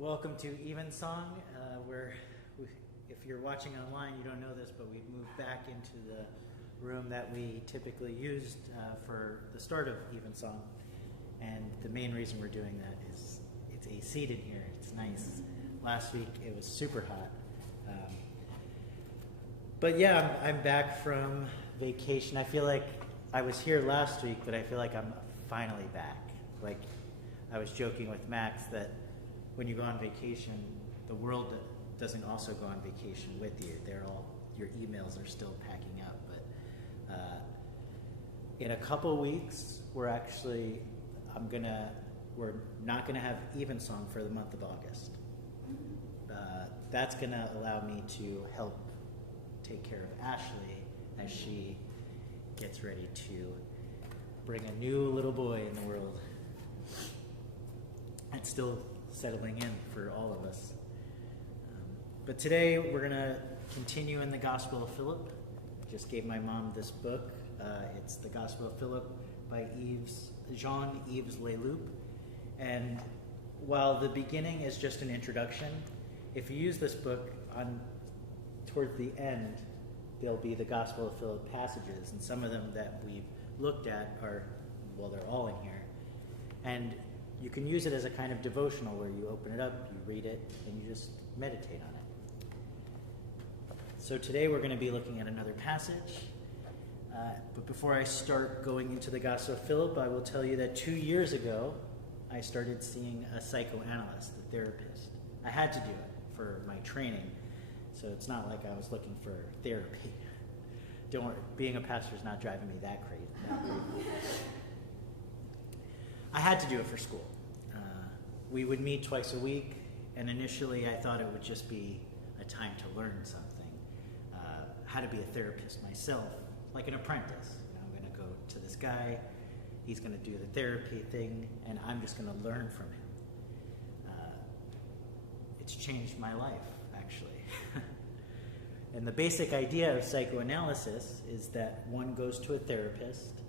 Welcome to Evensong. If you're watching online, you don't know this, but we've moved back into the room that we typically used for the start of Evensong. And the main reason we're doing that is it's AC'd in here. It's nice. Last week it was super hot. But yeah, I'm back from vacation. I feel like I was here last week, but I feel like I'm finally back. Like I was joking with Max that when you go on vacation, the world doesn't also go on vacation with you. Your emails are still packing up. But in a couple weeks, we're not gonna have Evensong for the month of August. That's gonna allow me to help take care of Ashley as she gets ready to bring a new little boy in the world. It's still settling in for all of us. But today we're going to continue in the Gospel of Philip. Just gave my mom this book. It's the Gospel of Philip by Jean-Yves Leloup. And while the beginning is just an introduction, if you use this book towards the end, there'll be the Gospel of Philip passages, and some of them that we've looked at they're all in here. And you can use it as a kind of devotional where you open it up, you read it, and you just meditate on it. So today we're going to be looking at another passage. But before I start going into the Gospel of Philip, I will tell you that 2 years ago, I started seeing a psychoanalyst, a therapist. I had to do it for my training, so it's not like I was looking for therapy. Don't worry, being a pastor is not driving me that crazy. I had to do it for school. We would meet twice a week, and initially I thought it would just be a time to learn something. How to be a therapist myself, like an apprentice. I'm going to go to this guy, he's going to do the therapy thing, and I'm just going to learn from him. It's changed my life, actually. And the basic idea of psychoanalysis is that one goes to a therapist.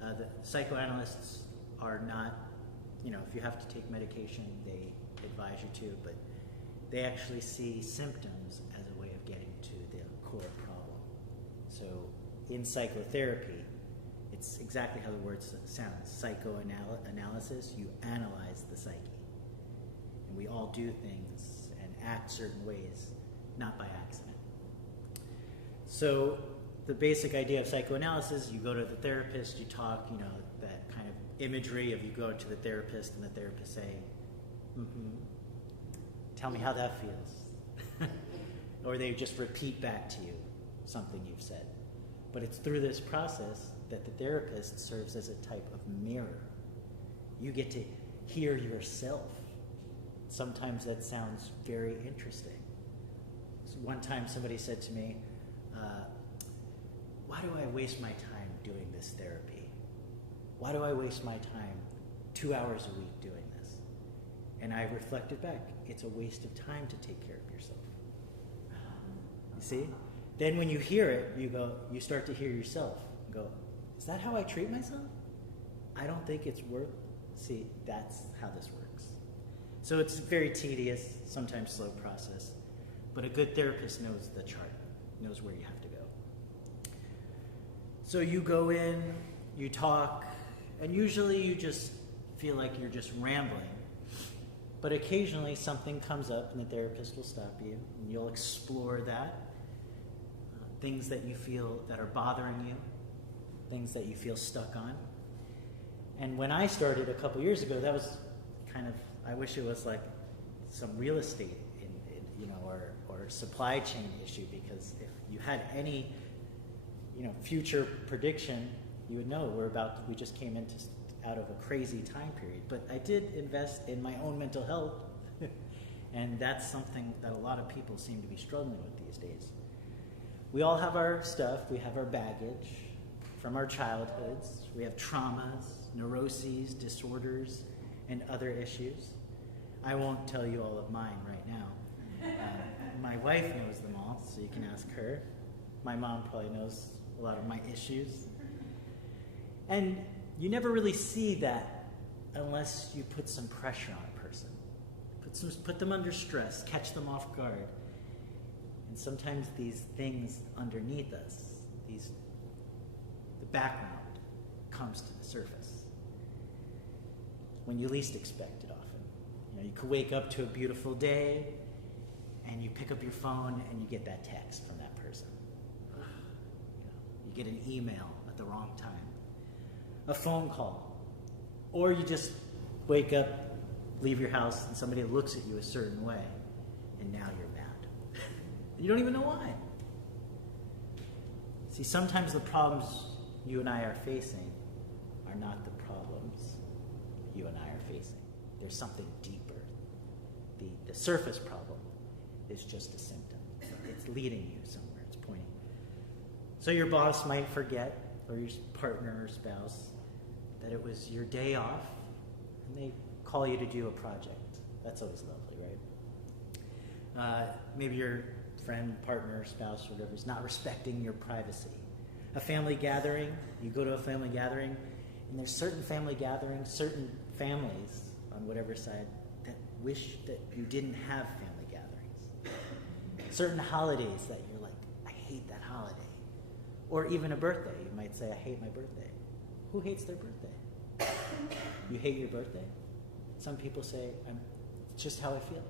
The psychoanalysts are not, if you have to take medication, they advise you to, but they actually see symptoms as a way of getting to the core problem. So in psychotherapy, it's exactly how the word sounds, psychoanalysis. You analyze the psyche. And we all do things and act certain ways, not by accident. So the basic idea of psychoanalysis, you go to the therapist, you talk, that kind of imagery of you go to the therapist and the therapist say, tell me how that feels. Or they just repeat back to you something you've said. But it's through this process that the therapist serves as a type of mirror. You get to hear yourself. Sometimes that sounds very interesting. So one time somebody said to me, why do I waste my time doing this therapy? Why do I waste my time 2 hours a week doing this? And I reflected back, it's a waste of time to take care of yourself. You see? Then when you hear it, you start to hear yourself and go, is that how I treat myself? I don't think it's worth. See, that's how this works. So it's a very tedious, sometimes slow process, but a good therapist knows the chart, knows where you have to go. So you go in, you talk, and usually you just feel like you're just rambling. But occasionally something comes up and the therapist will stop you and you'll explore that. Things that you feel that are bothering you, things that you feel stuck on. And when I started a couple years ago, that was kind of, I wish it was like some real estate or supply chain issue, because if you had any future prediction, you would know we just came out of a crazy time period. But I did invest in my own mental health, and that's something that a lot of people seem to be struggling with these days. We all have our stuff, we have our baggage from our childhoods, we have traumas, neuroses, disorders, and other issues. I won't tell you all of mine right now. My wife knows them all, so you can ask her. My mom probably knows a lot of my issues. And you never really see that unless you put some pressure on a person. put them under stress, catch them off guard. And sometimes these things underneath us, the background, comes to the surface when you least expect it often. You could wake up to a beautiful day, and you pick up your phone and you get that text from that person. You get an email at the wrong time, a phone call, or you just wake up, leave your house, and somebody looks at you a certain way, and now you're mad. You don't even know why. See, sometimes the problems you and I are facing are not the problems you and I are facing. There's something deeper. The surface problem is just a symptom. It's leading you somewhere. It's pointing. So your boss might forget, or your partner or spouse, that it was your day off, and they call you to do a project. That's always lovely, right? Maybe your friend, partner, spouse, whatever, is not respecting your privacy. A family gathering, you go to a family gathering, and there's certain family gatherings, certain families on whatever side that wish that you didn't have family gatherings. Certain holidays that you're like, I hate that holiday. Or even a birthday. You might say, I hate my birthday. Who hates their birthday? You hate your birthday? Some people say, it's just how I feel.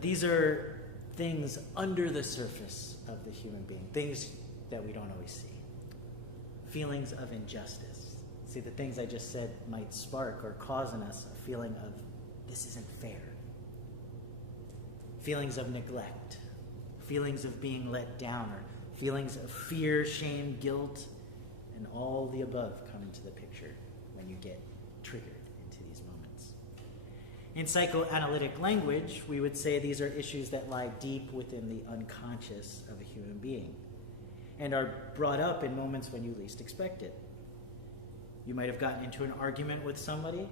These are things under the surface of the human being, things that we don't always see. Feelings of injustice. See, the things I just said might spark or cause in us a feeling of, this isn't fair. Feelings of neglect. Feelings of being let down, or feelings of fear, shame, guilt, and all the above come into the picture when you get triggered into these moments. In psychoanalytic language, we would say these are issues that lie deep within the unconscious of a human being and are brought up in moments when you least expect it. You might have gotten into an argument with somebody.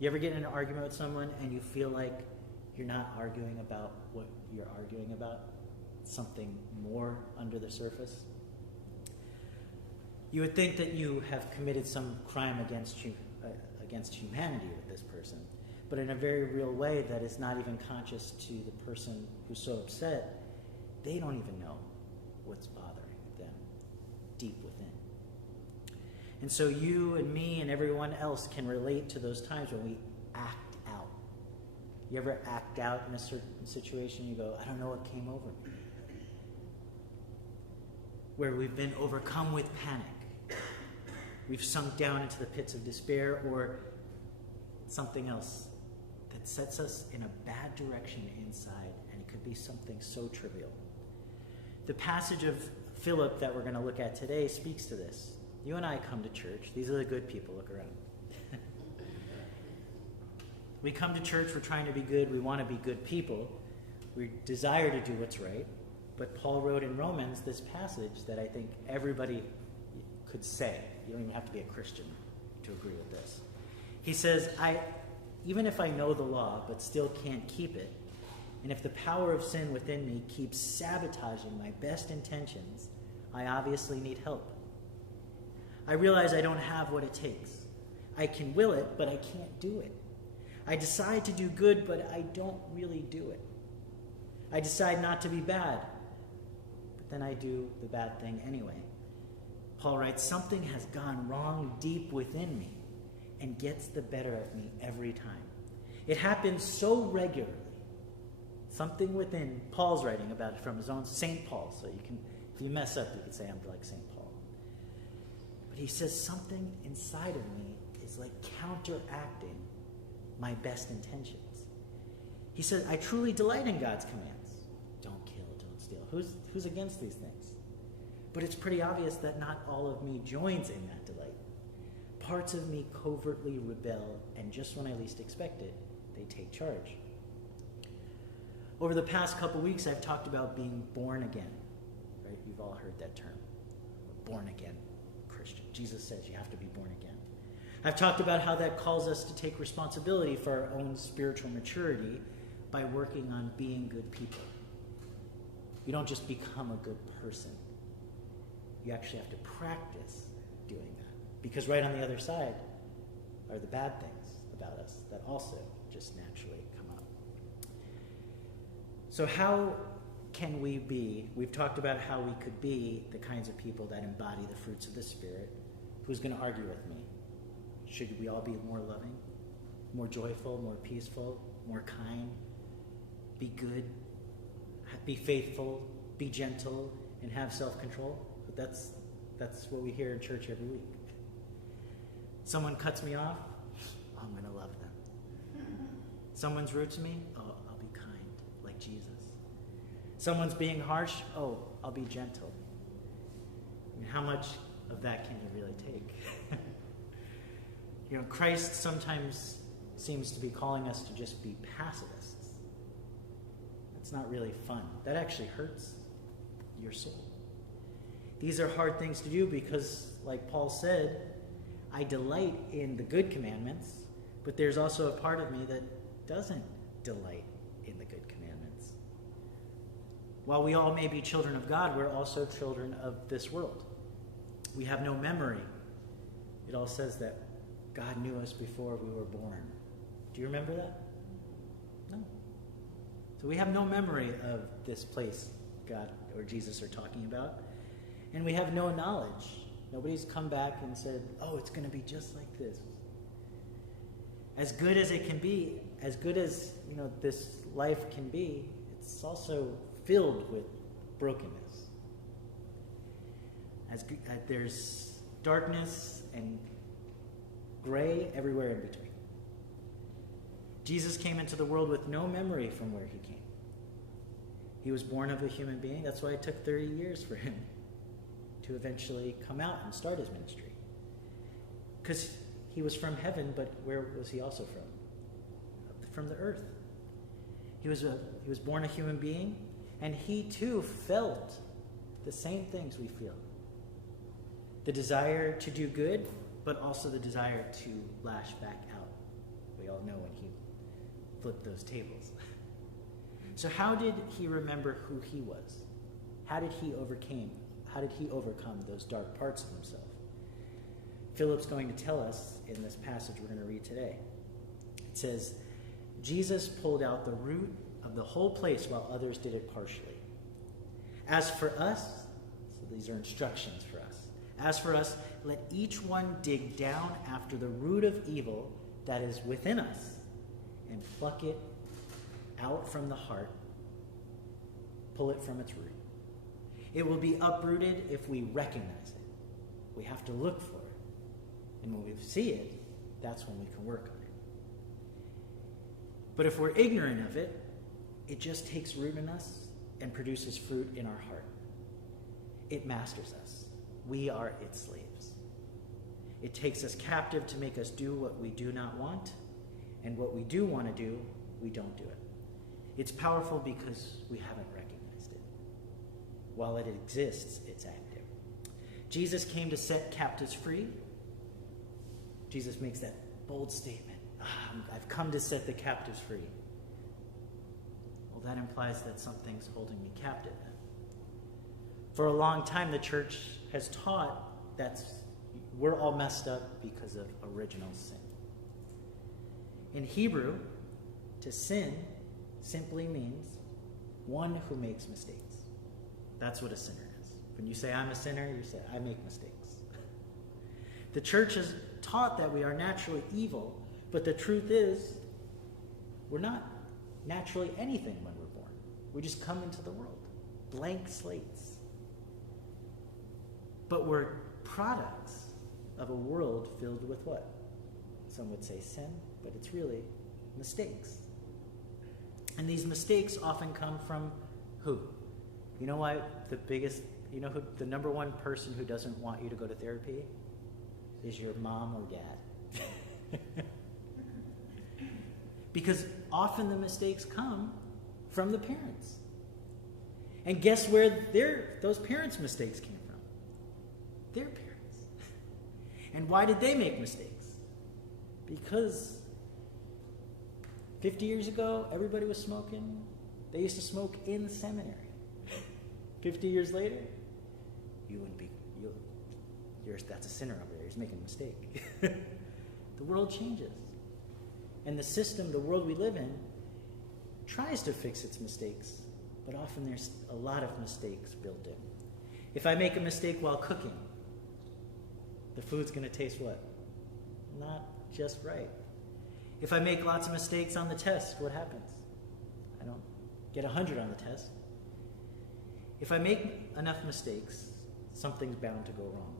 You ever get in an argument with someone and you feel like you're not arguing about what you're arguing about? Something more under the surface? You would think that you have committed some crime against humanity with this person, but in a very real way that is not even conscious to the person who's so upset. They don't even know what's bothering them deep within. And so you and me and everyone else can relate to those times when we act out. You ever act out in a certain situation? You go, I don't know what came over me. Where we've been overcome with panic. We've sunk down into the pits of despair, or something else that sets us in a bad direction inside, and it could be something so trivial. The passage of Philip that we're going to look at today speaks to this. You and I come to church. These are the good people. Look around. We come to church, we're trying to be good, we want to be good people, we desire to do what's right, but Paul wrote in Romans this passage that I think everybody could say. You don't even have to be a Christian to agree with this. He says, even if I know the law but still can't keep it, and if the power of sin within me keeps sabotaging my best intentions, I obviously need help. I realize I don't have what it takes. I can will it, but I can't do it. I decide to do good, but I don't really do it. I decide not to be bad, but then I do the bad thing anyway. Paul writes, something has gone wrong deep within me and gets the better of me every time. It happens so regularly. Something within, Paul's writing about it from his own St. Paul, so you can, if you mess up, you could say I'm like St. Paul. But he says something inside of me is like counteracting my best intentions. He said, I truly delight in God's commands. Don't kill, don't steal. Who's against these things? But it's pretty obvious that not all of me joins in that delight. Parts of me covertly rebel, and just when I least expect it, they take charge. Over the past couple weeks, I've talked about being born again. Right? You've all heard that term. Born again Christian. Jesus says you have to be born again. I've talked about how that calls us to take responsibility for our own spiritual maturity by working on being good people. You don't just become a good person. You actually have to practice doing that. Because right on the other side, are the bad things about us that also just naturally come up. So how can we be, we've talked about how we could be the kinds of people that embody the fruits of the Spirit. Who's going to argue with me? Should we all be more loving, more joyful, more peaceful, more kind, be good, be faithful, be gentle, and have self-control? But that's what we hear in church every week. Someone cuts me off, I'm going to love them. Someone's rude to me, oh, I'll be kind, like Jesus. Someone's being harsh, oh, I'll be gentle. I mean, how much of that can you really take? Christ sometimes seems to be calling us to just be pacifists. That's not really fun. That actually hurts your soul. These are hard things to do because, like Paul said, I delight in the good commandments, but there's also a part of me that doesn't delight in the good commandments. While we all may be children of God, we're also children of this world. We have no memory. It all says that God knew us before we were born. Do you remember that? No. So we have no memory of this place God or Jesus are talking about. And we have no knowledge. Nobody's come back and said, oh, it's going to be just like this. As good as it can be, as good as this life can be, it's also filled with brokenness. There's darkness and gray everywhere in between. Jesus came into the world with no memory from where he came. He was born of a human being. That's why it took 30 years for him to eventually come out and start his ministry. Because he was from heaven, but where was he also from? From the earth. He was born a human being, and he too felt the same things we feel. The desire to do good, but also the desire to lash back out. We all know when he flipped those tables. So how did he remember who he was? How did he overcome those dark parts of himself? Philip's going to tell us in this passage we're going to read today. It says, Jesus pulled out the root of the whole place while others did it partially. As for us, so these are instructions for us. As for us, let each one dig down after the root of evil that is within us and pluck it out from the heart, pull it from its root. It will be uprooted if we recognize it. We have to look for it. And when we see it, that's when we can work on it. But if we're ignorant of it, it just takes root in us and produces fruit in our heart. It masters us. We are its slaves. It takes us captive to make us do what we do not want, and what we do want to do, we don't do it. It's powerful because we haven't recognized it. While it exists, it's active. Jesus came to set captives free. Jesus makes that bold statement, I've come to set the captives free. Well, that implies that something's holding me captive. For a long time, the church has taught that we're all messed up because of original sin. In Hebrew, to sin simply means one who makes mistakes. That's what a sinner is. When you say I'm a sinner, you say I make mistakes. The church has taught that we are naturally evil, but the truth is we're not naturally anything when we're born. We just come into the world, blank slates. But we're products of a world filled with what? Some would say sin, but it's really mistakes. And these mistakes often come from who? You know why who the number one person who doesn't want you to go to therapy is your mom or dad. Because often the mistakes come from the parents. And guess where those parents' mistakes came from? Their parents. And why did they make mistakes? Because 50 years ago, everybody was smoking. They used to smoke in the seminary. 50 years later, that's a sinner over there. He's making a mistake. The world changes. And the system, the world we live in, tries to fix its mistakes, but often there's a lot of mistakes built in. If I make a mistake while cooking, the food's going to taste what? Not just right. If I make lots of mistakes on the test, what happens? I don't get 100 on the test. If I make enough mistakes, something's bound to go wrong.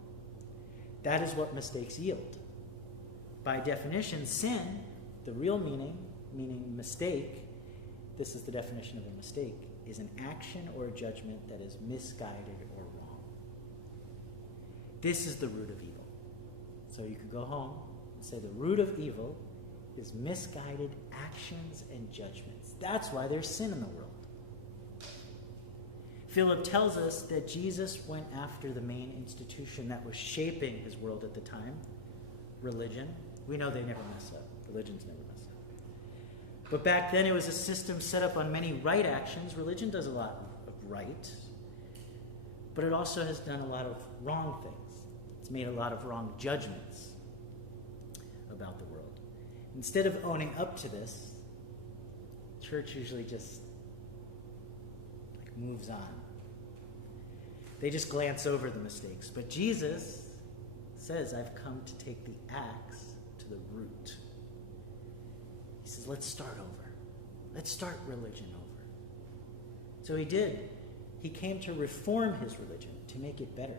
That is what mistakes yield. By definition, sin, the real meaning mistake, this is the definition of a mistake, is an action or a judgment that is misguided or wrong. This is the root of evil. So you could go home and say the root of evil is misguided actions and judgments. That's why there's sin in the world. Philip tells us that Jesus went after the main institution that was shaping his world at the time, religion. We know they never mess up. Religions never mess up. But back then it was a system set up on many right actions. Religion does a lot of right, but it also has done a lot of wrong things. It's made a lot of wrong judgments about the world. Instead of owning up to this, church usually just moves on. They just glance over the mistakes. But Jesus says, I've come to take the axe to the root. He says, let's start over. Let's start religion over. So he did. He came to reform his religion, to make it better.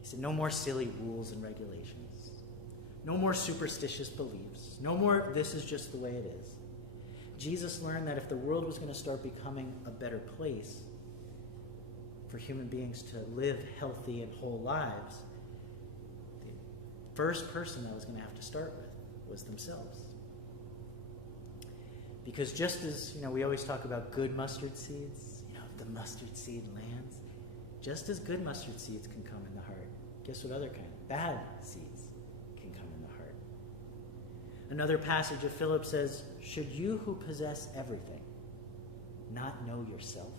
He said, no more silly rules and regulations. No more superstitious beliefs. No more, this is just the way it is. Jesus learned that if the world was going to start becoming a better place for human beings to live healthy and whole lives, the first person that was going to have to start with was themselves. Because just as, we always talk about good mustard seeds, the mustard seed lands, just as good mustard seeds can come in the heart, guess what other kind? Bad seeds can come in the heart. Another passage of Philip says, should you who possess everything not know yourself?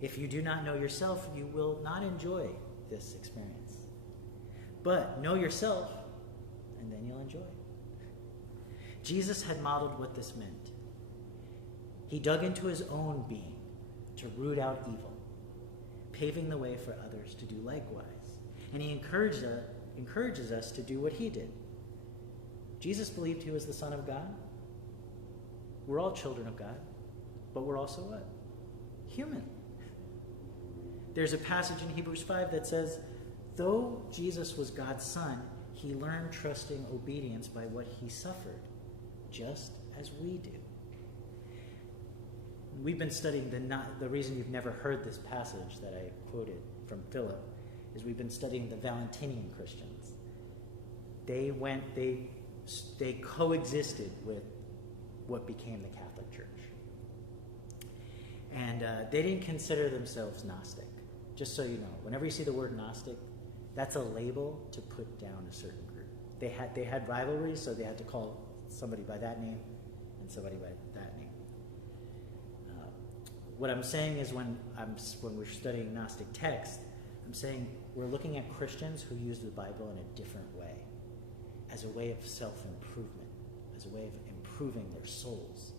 If you do not know yourself, you will not enjoy this experience. But know yourself, and then you'll enjoy. Jesus had modeled what this meant. He dug into his own being to root out evil, paving the way for others to do likewise. And he encourages us to do what he did. Jesus believed he was the Son of God. We're all children of God, but we're also what? Human. There's a passage in Hebrews 5 that says, though Jesus was God's Son, he learned trusting obedience by what he suffered, just as we do. We've been studying the reason you've never heard this passage that I quoted from Philip is we've been studying the Valentinian Christians. They coexisted with what became the Catholic Church. And they didn't consider themselves Gnostic. Just so you know, whenever you see the word Gnostic, that's a label to put down a certain group. They had rivalries, so they had to call somebody by that name and somebody by that name. What I'm saying is when we're studying Gnostic text, I'm saying we're looking at Christians who use the Bible in a different way, as a way of self-improvement, as a way of improving their souls,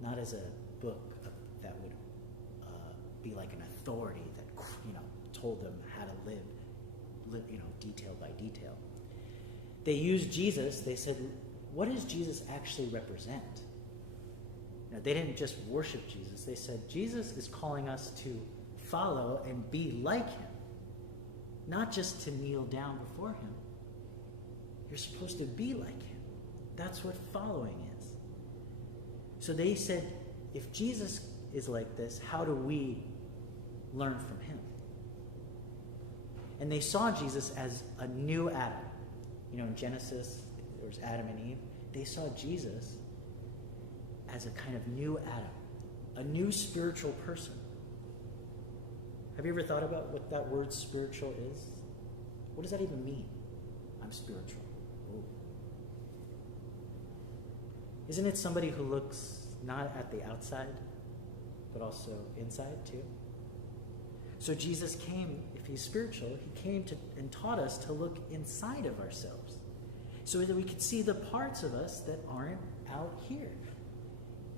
not as a book that would be like an authority that told them how to live detail by detail. They used Jesus. They said, what does Jesus actually represent? They didn't just worship Jesus. They said, Jesus is calling us to follow and be like him, not just to kneel down before him. You're supposed to be like him. That's what following is. So they said, if Jesus is like this, how do we learn from him? And they saw Jesus as a new Adam. In Genesis, there was Adam and Eve. They saw Jesus as a kind of new Adam, a new spiritual person. Have you ever thought about what that word spiritual is? What does that even mean? I'm spiritual. Ooh. Isn't it somebody who looks not at the outside, but also inside too? So Jesus came, if he's spiritual, he came to and taught us to look inside of ourselves so that we could see the parts of us that aren't out here.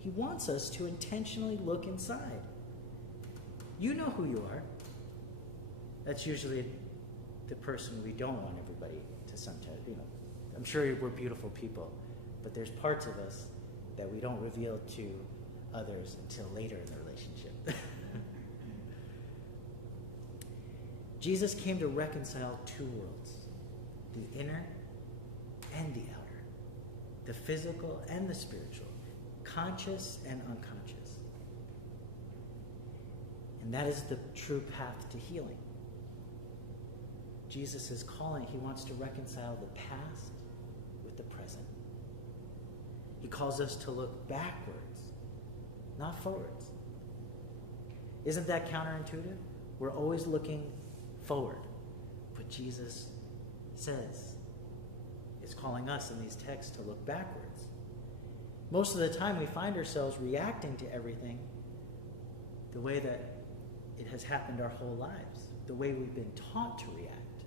He wants us to intentionally look inside. You know who you are. That's usually the person we don't want everybody to sometimes, I'm sure we're beautiful people, but there's parts of us that we don't reveal to others until later in the relationship. Jesus came to reconcile two worlds, the inner and the outer, the physical and the spiritual, conscious and unconscious. And that is the true path to healing. Jesus is calling, he wants to reconcile the past with the present. He calls us to look backwards, not forwards. Isn't that counterintuitive? We're always looking forward. But Jesus is calling us in these texts to look backwards. Most of the time we find ourselves reacting to everything the way that it has happened our whole lives, the way we've been taught to react.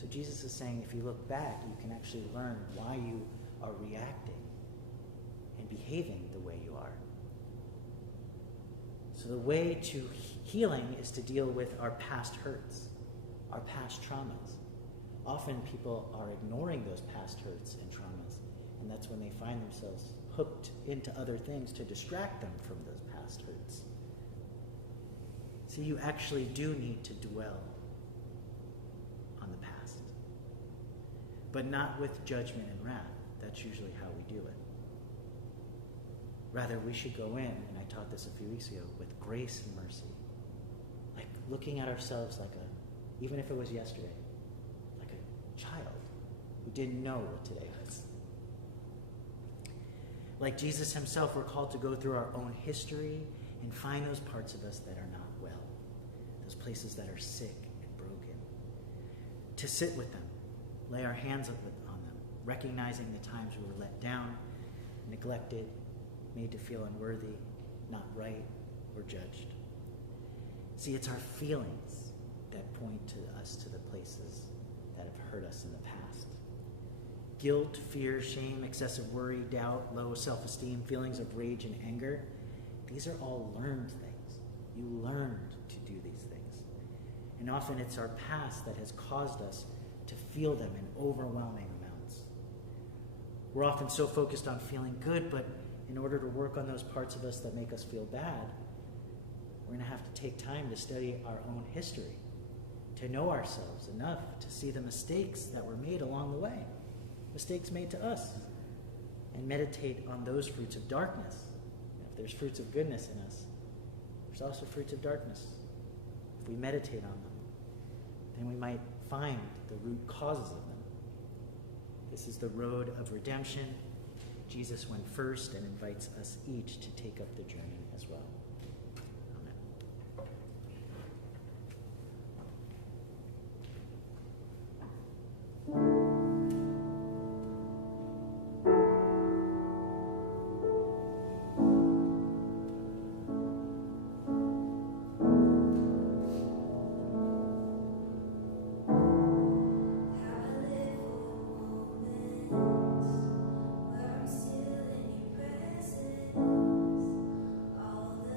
So Jesus is saying if you look back, you can actually learn why you are reacting and behaving the way you are. So the way to healing is to deal with our past hurts, our past traumas. Often people are ignoring those past hurts and traumas, and that's when they find themselves hooked into other things to distract them from those past hurts. So you actually do need to dwell on the past, but not with judgment and wrath. That's usually how we do it. Rather, we should go in, and I taught this a few weeks ago, with grace and mercy. Like looking at ourselves like even if it was yesterday, like a child who didn't know what today was. Like Jesus himself, we're called to go through our own history and find those parts of us that are not well, those places that are sick and broken. To sit with them, lay our hands on them, recognizing the times we were let down, neglected, made to feel unworthy, not right, or judged. See, it's our feelings that point to us to the places that have hurt us in the past. Guilt, fear, shame, excessive worry, doubt, low self-esteem, feelings of rage and anger, these are all learned things. You learned to do these things. And often it's our past that has caused us to feel them in overwhelming amounts. We're often so focused on feeling good, but in order to work on those parts of us that make us feel bad, we're going to have to take time to study our own history, to know ourselves enough to see the mistakes that were made along the way, mistakes made to us, and meditate on those fruits of darkness. If there's fruits of goodness in us, there's also fruits of darkness. If we meditate on them, then we might find the root causes of them. This is the road of redemption. Jesus went first and invites us each to take up the journey as well. All the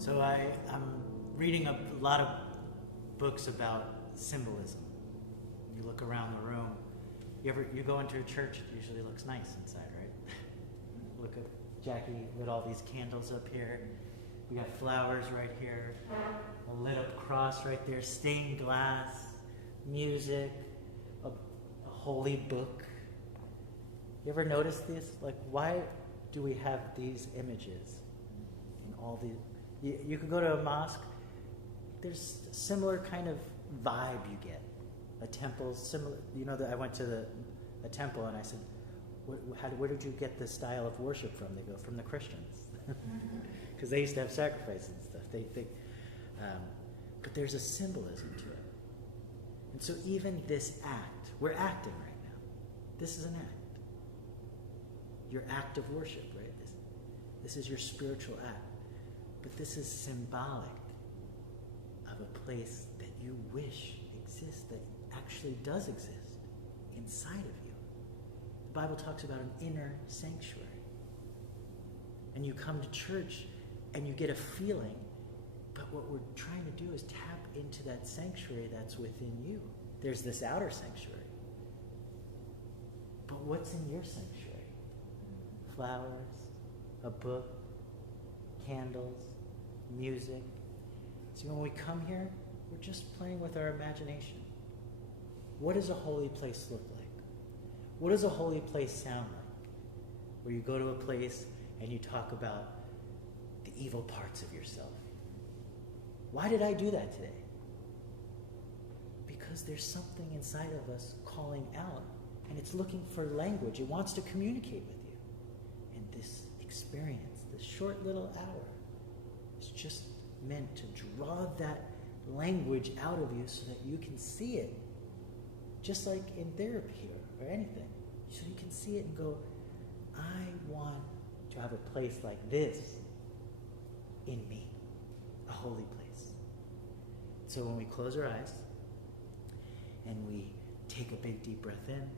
So I'm reading a lot of books about symbolism. You look around the room. You go into a church, it usually looks nice inside, right? Look at Jackie lit all these candles up here. We got flowers right here, a lit up cross right there, stained glass, music, a holy book. You ever notice this? Like, why do we have these images in all the? You could go to a mosque. There's a similar kind of vibe you get. A temple, similar. You know, I went to a temple and I said, where did you get this style of worship from? They go, from the Christians, because they used to have sacrifices and stuff. But there's a symbolism to it. And so even this act, we're acting right now. This is an act. Your act of worship, right? This is your spiritual act. But this is symbolic of a place that you wish exists, that actually does exist inside of you. The Bible talks about an inner sanctuary. And you come to church and you get a feeling, but what we're trying to do is tap into that sanctuary that's within you. There's this outer sanctuary. But what's in your sanctuary? Flowers, a book, candles, music. See, when we come here, we're just playing with our imagination. What does a holy place look like? What does a holy place sound like? Where you go to a place and you talk about the evil parts of yourself. Why did I do that today? Because there's something inside of us calling out, and it's looking for language. It wants to communicate with you. And this experience, this short little hour, is just meant to draw that language out of you so that you can see it, just like in therapy or anything. So you can see it and go, I want to have a place like this in me, a holy place. So when we close our eyes and we take a big deep breath in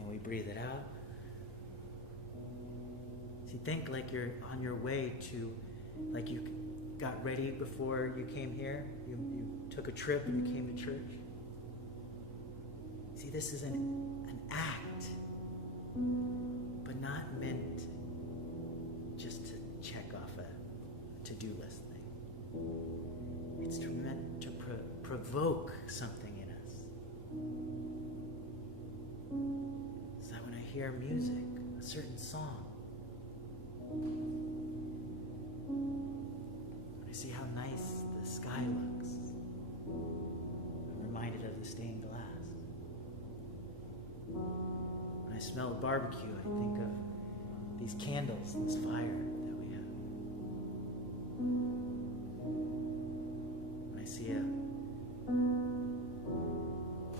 and we breathe it out, see, think like you're on your way to, like you got ready before you came here, you took a trip and you came to church. See, this is an act, but not meant just to check off a to-do list thing. It's meant to provoke something in us. So that when I hear music, a certain song, when I see how nice the sky looks, I'm reminded of the stained glass. When I smell barbecue, I think of these candles and this fire that we have. When I see a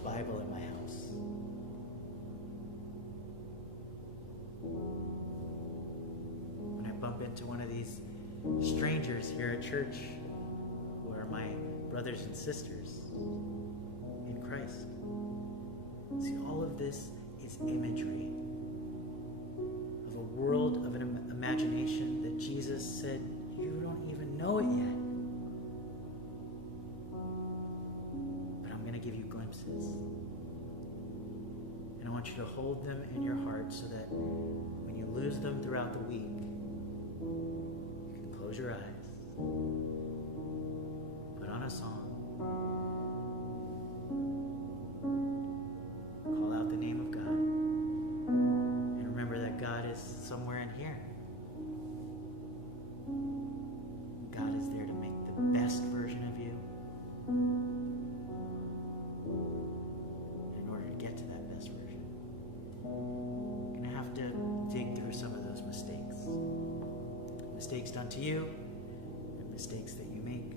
Bible in my house, when I bump into one of these strangers here at church who are my brothers and sisters in Christ. See, all of this is imagery of a world of an imagination that Jesus said, you don't even know it yet. But I'm going to give you glimpses. And I want you to hold them in your heart so that when you lose them throughout the week, you can close your eyes, put on a song, call out the name of God, and remember that God is somewhere in here. God is there to make the best version of you. In order to get to that best version, you're going to have to dig through some of those mistakes. Mistakes done to you, and mistakes that you make.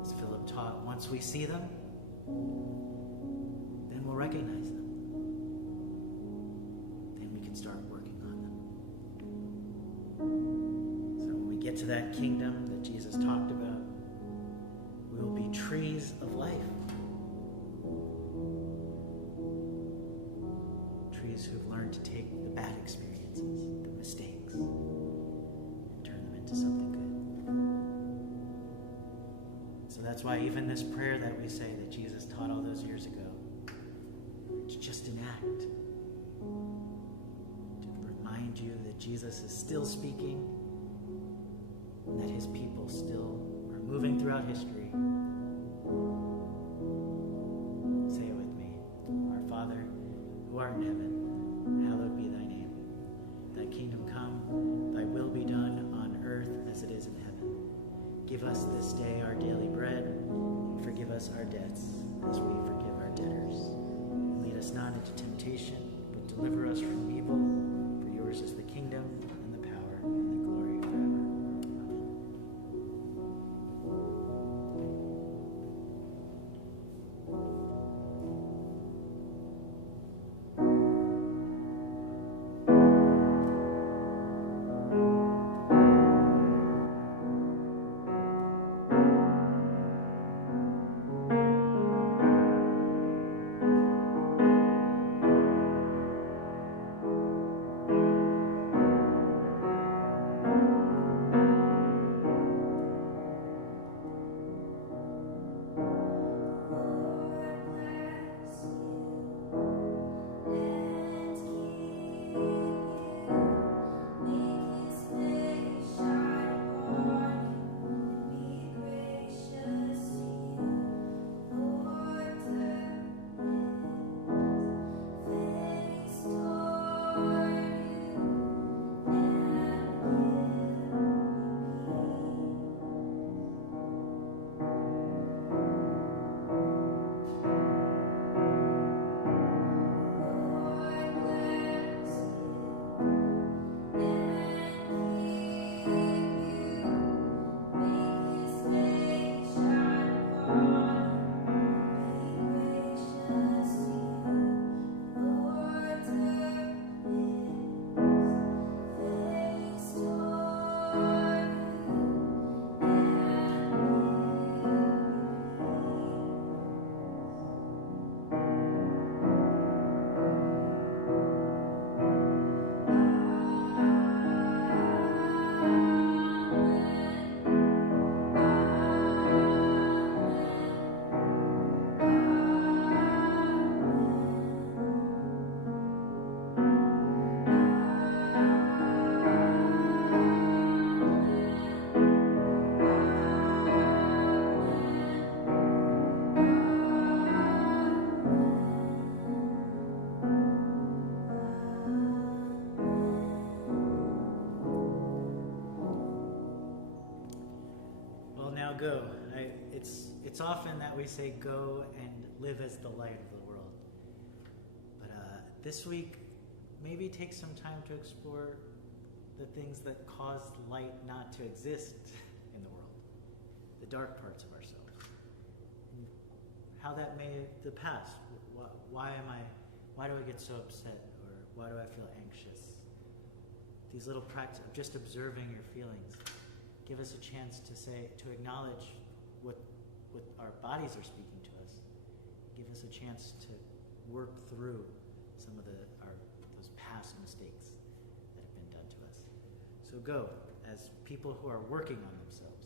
As Philip taught, once we see them, then we'll recognize them. Then we can start working on them. So when we get to that kingdom that Jesus talked about, we will be trees of life. Trees who've learned to take the bad experiences, the mistakes, and turn them into something good. that's why even this prayer that we say that Jesus taught all those years ago, it's just an act to remind you that Jesus is still speaking and that his people still are moving throughout history. Say it with me. Our Father, who art in heaven, hallowed be thy name. Thy kingdom come, thy will be done on earth as it is in heaven. Give us this day our daily bread, and forgive us our debts as we forgive our debtors. And lead us not into temptation, but deliver us from evil. For yours is the kingdom, and the power, and the glory forever. Amen. Go. It's often that we say go and live as the light of the world. But this week, maybe take some time to explore the things that cause light not to exist in the world, the dark parts of ourselves. And how that may the past. Why do I get so upset, or why do I feel anxious? These little practices of just observing your feelings give us a chance to acknowledge what our bodies are speaking to us. Give us a chance to work through some of those past mistakes that have been done to us. So go as people who are working on themselves.